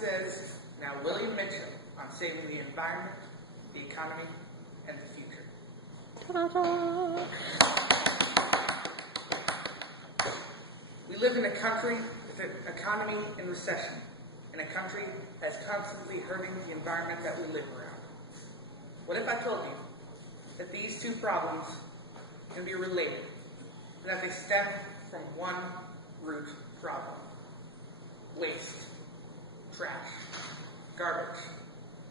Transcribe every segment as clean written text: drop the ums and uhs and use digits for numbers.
says, now William Mitchell on saving the environment, the economy, and the future. Ta-da! We live in a country with an economy in recession, in a country that's constantly hurting the environment that we live around. What if I told you that these two problems can be related, and that they stem from one root problem? Waste, trash, garbage,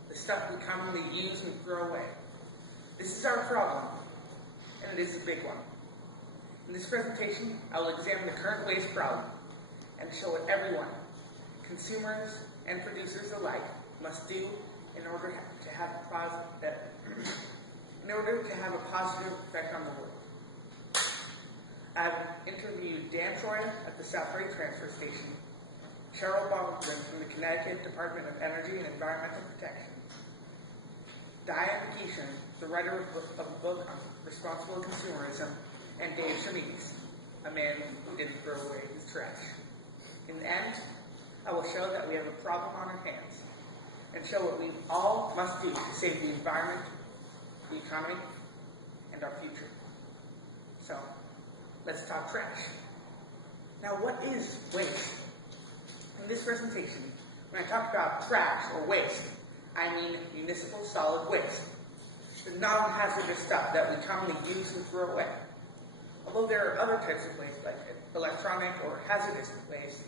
the stuff we commonly use and throw away. This is our problem, and it is a big one. In this presentation, I will examine the current waste problem and show what everyone, consumers and producers alike, must do in order to have a positive effect on the world. I've interviewed Dan Troyer at the Southbury Transfer Station, Cheryl Baldwin from the Connecticut Department of Energy and Environmental Protection, Diane Keeshan, the writer of a book on responsible consumerism, and Dave Shamides, a man who didn't throw away his trash. In the end, I will show that we have a problem on our hands, and show what we all must do to save the environment, the economy, and our future. So, let's talk trash. Now, what is waste? In this presentation, when I talk about trash or waste, I mean municipal solid waste, the non-hazardous stuff that we commonly use and throw away. Although there are other types of waste, like electronic or hazardous waste,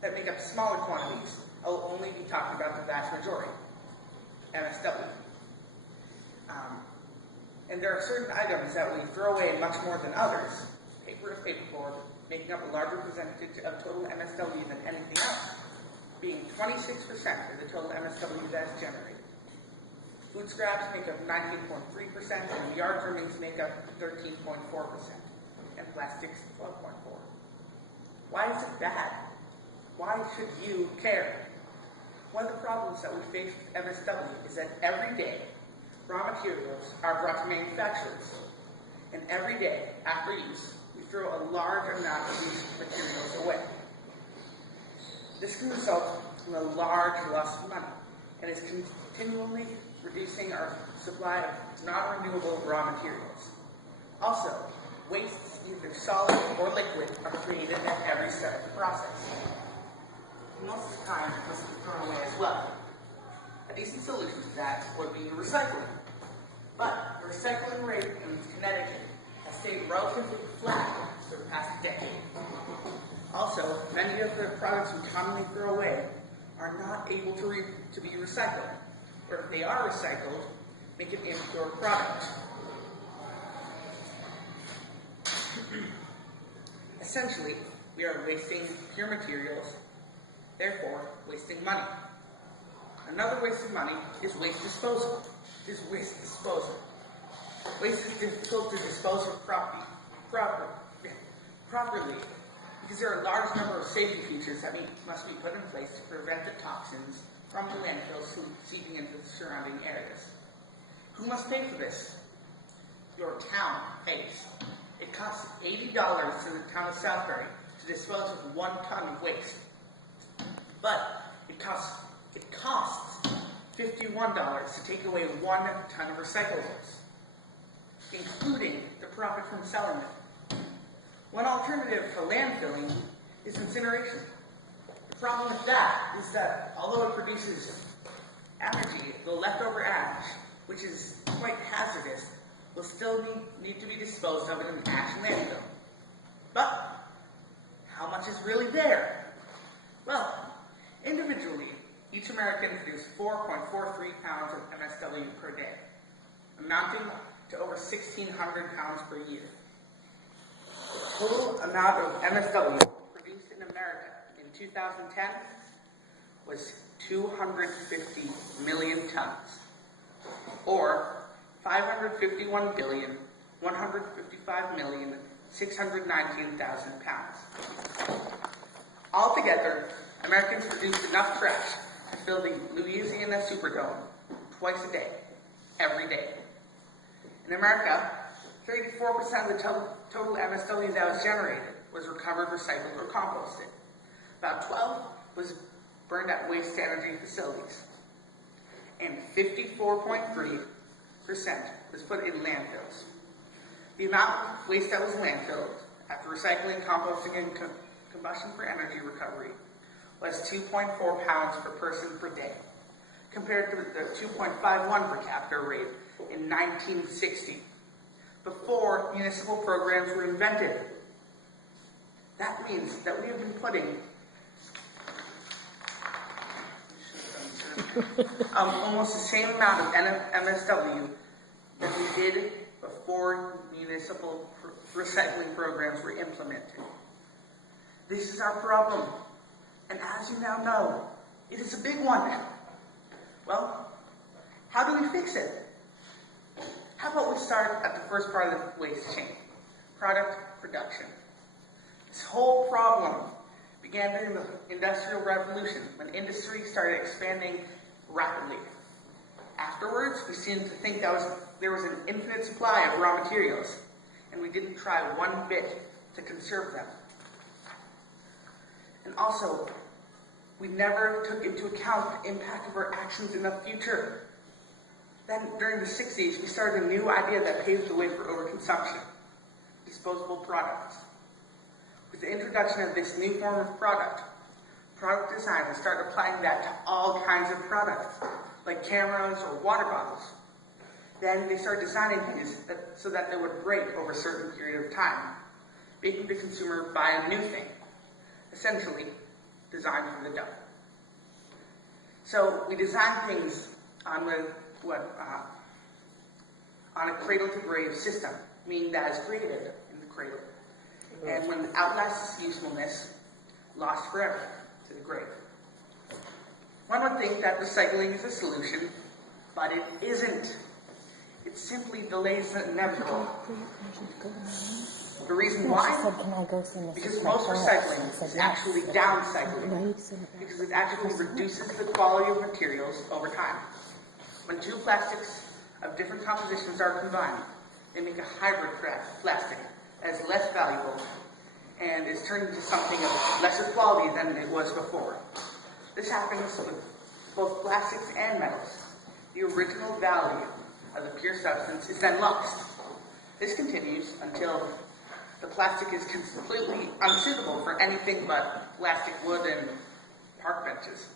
that make up smaller quantities, I will only be talking about the vast majority, MSW. And there are certain items that we throw away much more than others, paper and paperboard, making up a larger percentage of total MSW than anything else, being 26% of the total MSW that is generated. Food scraps make up 19.3%, and yard trimmings make up 13.4%, and plastics 12.4%. Why is it bad? Why should you care? One of the problems that we face with MSW is that every day, raw materials are brought to manufacturers, and every day, after use, we throw a large amount of these materials away. This can result in a large loss of money, and is continually reducing our supply of non-renewable raw materials. Also, wastes, either solid or liquid, are created at every step of the process. Most of the time, must be thrown away as well. A decent solution to that would be recycling. But the recycling rate in Connecticut has stayed relatively flat for the past decade. Also, many of the products we commonly throw away are not able to be recycled, or if they are recycled, make it into a product. Essentially, we are wasting pure materials, therefore wasting money. Another waste of money is waste disposal. Waste is difficult to dispose of properly because there are a large number of safety features that must be put in place to prevent the toxins from the landfills seeping into the surrounding areas. Who must pay for this? Your town pays. It costs $80 to the town of Southbury to dispose of 1 ton of waste. But it costs $51 to take away 1 ton of recyclables, including the profit from selling them. One alternative to landfilling is incineration. The problem with that is that although it produces energy, the leftover ash, which is quite hazardous, will still need to be disposed of in an ash landfill. But how much is really there? Well, individually, each American produces 4.43 pounds of MSW per day, amounting to over 1,600 pounds per year. The total amount of MSW produced in America in 2010 was 250 million tons, or 551,155,619,000 pounds. Altogether, Americans produce enough trash to fill the Louisiana Superdome twice a day, every day. In America, 34% of the total MSW that was generated was recovered, recycled, or composted. About 12% was burned at waste-to-energy facilities, and 54.3% was put in landfills. The amount of waste that was landfilled after recycling, composting, and combustion for energy recovery was 2.4 pounds per person per day, compared to the 2.51 per capita rate in 1960, before municipal programs were invented. That means that we have been putting almost the same amount of MSW that we did before municipal recycling programs were implemented. This is our problem, and as you now know, it is a big one. Well, how do we fix it? How about we start at the first part of the waste chain, product production. This whole problem began during the Industrial Revolution, when industry started expanding rapidly. Afterwards, we seemed to think there was an infinite supply of raw materials, and we didn't try one bit to conserve them. And also, we never took into account the impact of our actions in the future. Then, during the 60s, we started a new idea that paved the way for overconsumption: disposable products. With the introduction of this new form of product designers started applying that to all kinds of products, like cameras or water bottles. Then they started designing things so that they would break over a certain period of time, making the consumer buy a new thing, essentially designed for the dump. So we design things on a cradle-to-grave system, meaning that it's created in the cradle. And when it outlasts its usefulness, lost forever to the grave. One would think that recycling is a solution, but it isn't. It simply delays the inevitable. The reason why? Because most recycling is actually downcycling, because it actually reduces the quality of materials over time. When two plastics of different compositions are combined, they make a hybrid plastic that is less valuable and is turned into something of lesser quality than it was before. This happens with both plastics and metals. The original value of the pure substance is then lost. This continues until the plastic is completely unsuitable for anything but plastic, wood, and park benches.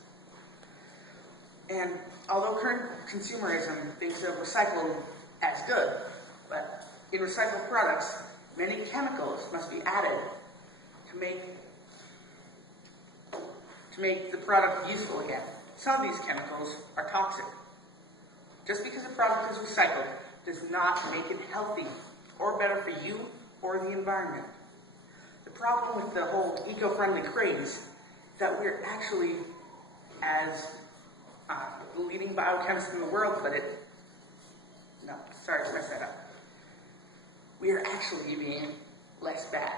And although current consumerism thinks of recycling as good, but in recycled products, many chemicals must be added to make the product useful again. Some of these chemicals are toxic. Just because a product is recycled does not make it healthy or better for you or the environment. The problem with the whole eco-friendly craze is that we're actually, as the leading biochemist in the world put it, to mess that up. We are actually being less bad.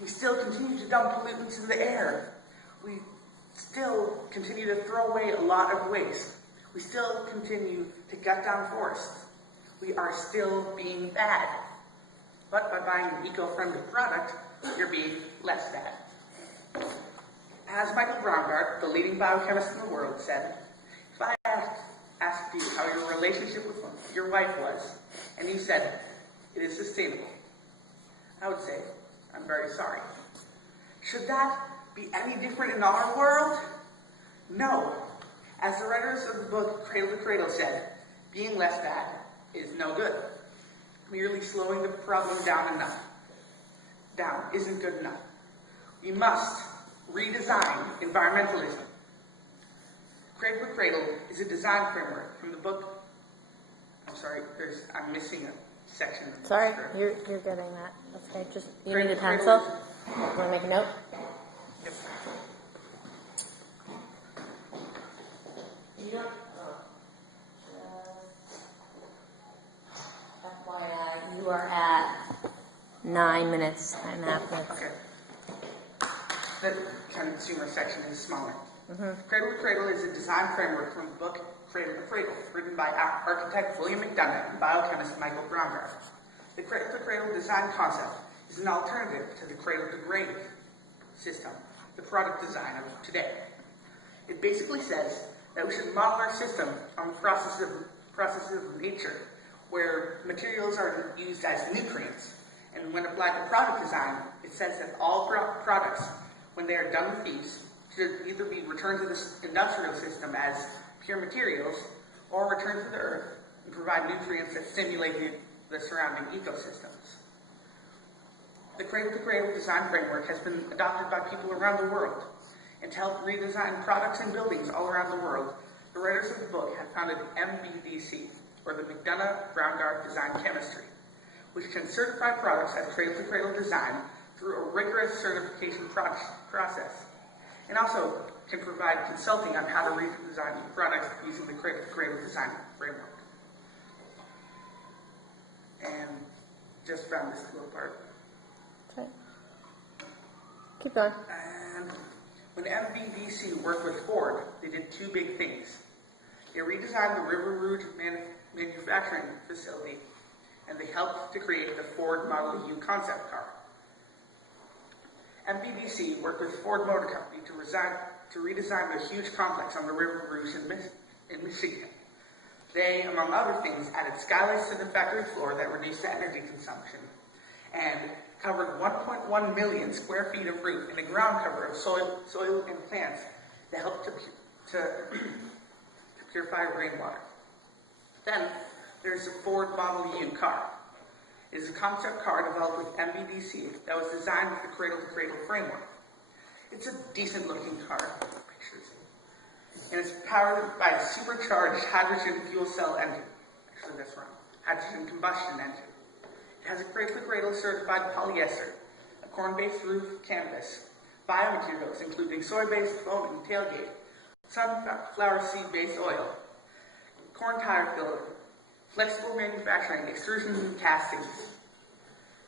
We still continue to dump pollutants in the air. We still continue to throw away a lot of waste. We still continue to cut down forests. We are still being bad. But by buying an eco-friendly product, you're being less bad. As Michael Braungart, the leading biochemist in the world, said, if I asked you how your relationship with your wife was, and you said, it is sustainable, I would say, I'm very sorry. Should that be any different in our world? No. As the writers of the book Cradle to Cradle said, being less bad is no good. Merely slowing the problem down isn't good enough. We must redesign environmentalism. Cradle to Cradle is a design framework from the book. I'm missing a section. Sorry, you're getting that. Okay, just you need a pencil. Want to make a note? Yep. FYI, you are at 9 minutes and a half minutes. Okay. The consumer section is smaller. Cradle to Cradle is a design framework from the book Cradle to Cradle, written by architect William McDonough and biochemist Michael Braungart. The Cradle to Cradle design concept is an alternative to the cradle to grave system, the product design of today. basically says that we should model our system on the processes of nature, where materials are used as nutrients. And when applied to product design, it says that all products, when they are done with use, should either be returned to the industrial system as pure materials, or returned to the earth and provide nutrients that stimulate the surrounding ecosystems. The cradle-to-cradle design framework has been adopted by people around the world, and to help redesign products and buildings all around the world, the writers of the book have founded MBDC, or the McDonough-Browngard Design Chemistry, which can certify products as cradle-to-cradle design through a rigorous certification process, and also can provide consulting on how to redesign products using the cradle-to-cradle design framework. And just found this little part. Okay. Keep going. And when MBDC worked with Ford, they did two big things. They redesigned the River Rouge manufacturing facility, and they helped to create the Ford Model U concept car. MBDC worked with Ford Motor Company to redesign the huge complex on the River Rouge in Michigan. They, among other things, added skylights to the factory floor that reduced the energy consumption, and covered 1.1 million square feet of roof and a ground cover of soil and plants that helped to purify rainwater. Then, there's the Ford Model U car. It is a concept car developed with MBDC that was designed with the cradle-to-cradle framework. It's a decent-looking car, pictures, and it's powered by a supercharged hydrogen fuel cell engine. Actually, that's wrong. Hydrogen combustion engine. It has a cradle-to-cradle certified polyester, a corn-based roof canvas, biomaterials including soy-based foam and tailgate, sunflower seed-based oil, corn tire filler, flexible manufacturing, extrusions, and castings.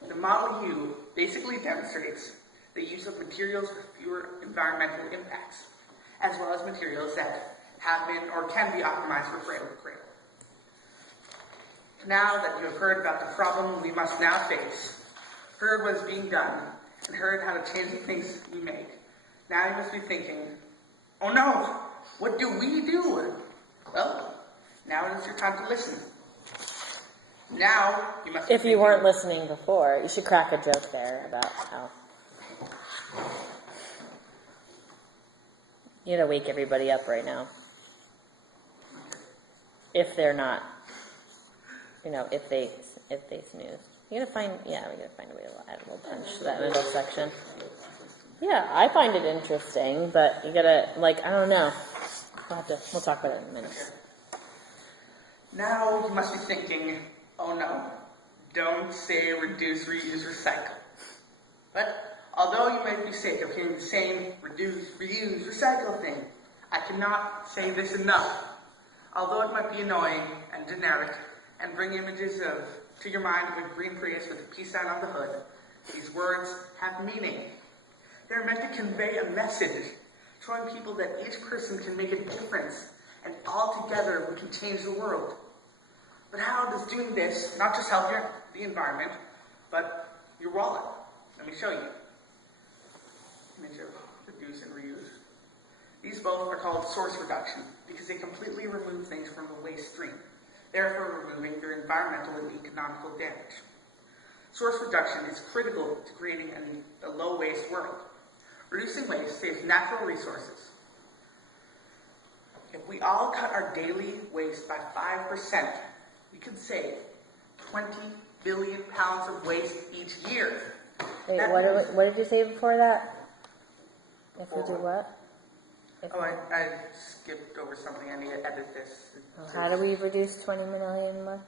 The Model U basically demonstrates the use of materials with fewer environmental impacts, as well as materials that have been or can be optimized for cradle-to-cradle. Now that you have heard about the problem we must now face, heard what is being done, and heard how to change the things we make, now you must be thinking, oh no, what do we do? Well, now it is your time to listen. Now you must. If you weren't listening before, you should crack a joke there about how you gotta wake everybody up right now. If they're not, if they snooze, we gotta find a way to add a little punch to that middle section. Yeah, I find it interesting, but you gotta I don't know. We'll talk about it in a minute. Now you must be thinking, oh no, don't say reduce, reuse, recycle. But although you might be sick of hearing the same reduce, reuse, recycle thing, I cannot say this enough. Although it might be annoying and generic and bring images to your mind of a green Prius with a peace sign on the hood, these words have meaning. They're meant to convey a message, showing people that each person can make a difference, and all together we can change the world. But how does doing this not just help the environment, but your wallet? Let me show you. Image of reduce and reuse. These both are called source reduction because they completely remove things from the waste stream, therefore removing their environmental and economical damage. Source reduction is critical to creating a low waste world. Reducing waste saves natural resources. If we all cut our daily waste by 5%, we could save 20 billion pounds of waste each year. Wait, what did you say before that? If we do what? I skipped over something. I need to edit this. How do we reduce 20 million more?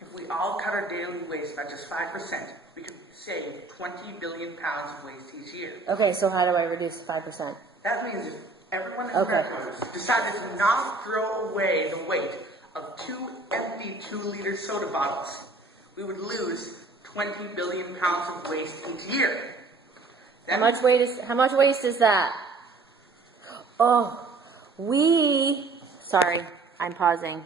If we all cut our daily waste by just 5%, we could save 20 billion pounds of waste each year. Okay, so how do I reduce 5%? That means if everyone in America decided to not throw away the weight of 2 empty 2-liter soda bottles, we would lose 20 billion pounds of waste each year. How much waste is that? Oh, sorry, I'm pausing.